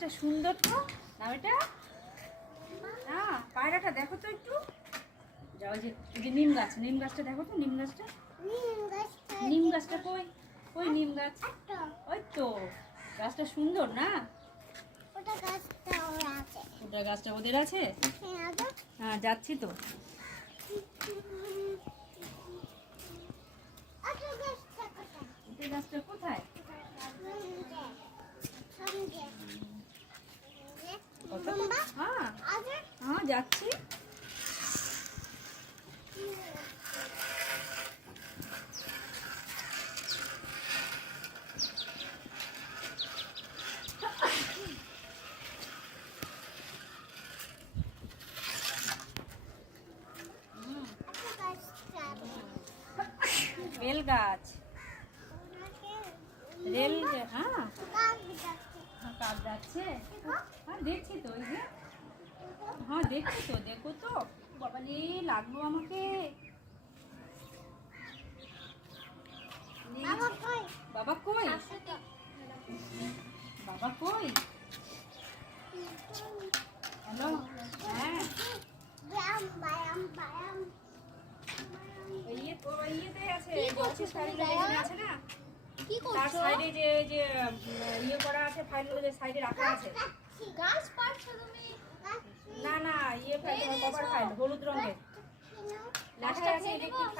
গাছটা সুন্দর তো, নাও এটা। না পায়রাটা দেখো তো একটু, যাও যে এই যে নিম গাছটা দেখো তো, নিম গাছটা কই, কই নিম গাছ? ওই তো, গাছটা সুন্দর না? ওটা গাছটা ওদের আছে। হ্যাঁ যাচ্ছি তো। গাছটা কোথায়? হ্যাঁ হ্যাঁ যাচ্ছি। বেল গাছ, রেল, হ্যাঁ কাপ যাচ্ছে। হ্যাঁ দেখছি তো, ওই যে হ্যাঁ দেখছি তো, দেখো তো। বাবা রে লাগলো আমাকে। বাবা কই, বাবা কই? হ্যালো, হ্যাঁ ইয়েতে আছে, অফিস ফাইলগুলো যেখানে আছে না, তার সাইডে যে যে ইয়ে করা আছে, ফাইলগুলো যে সাইডে রাখা আছে। গাছ পাচ্ছো তুমি? না না, ইয়ে ফাইল, কভার ফাইল, হলুদ রঙের লেখা আছে ইলেকট্রিক ফাইল।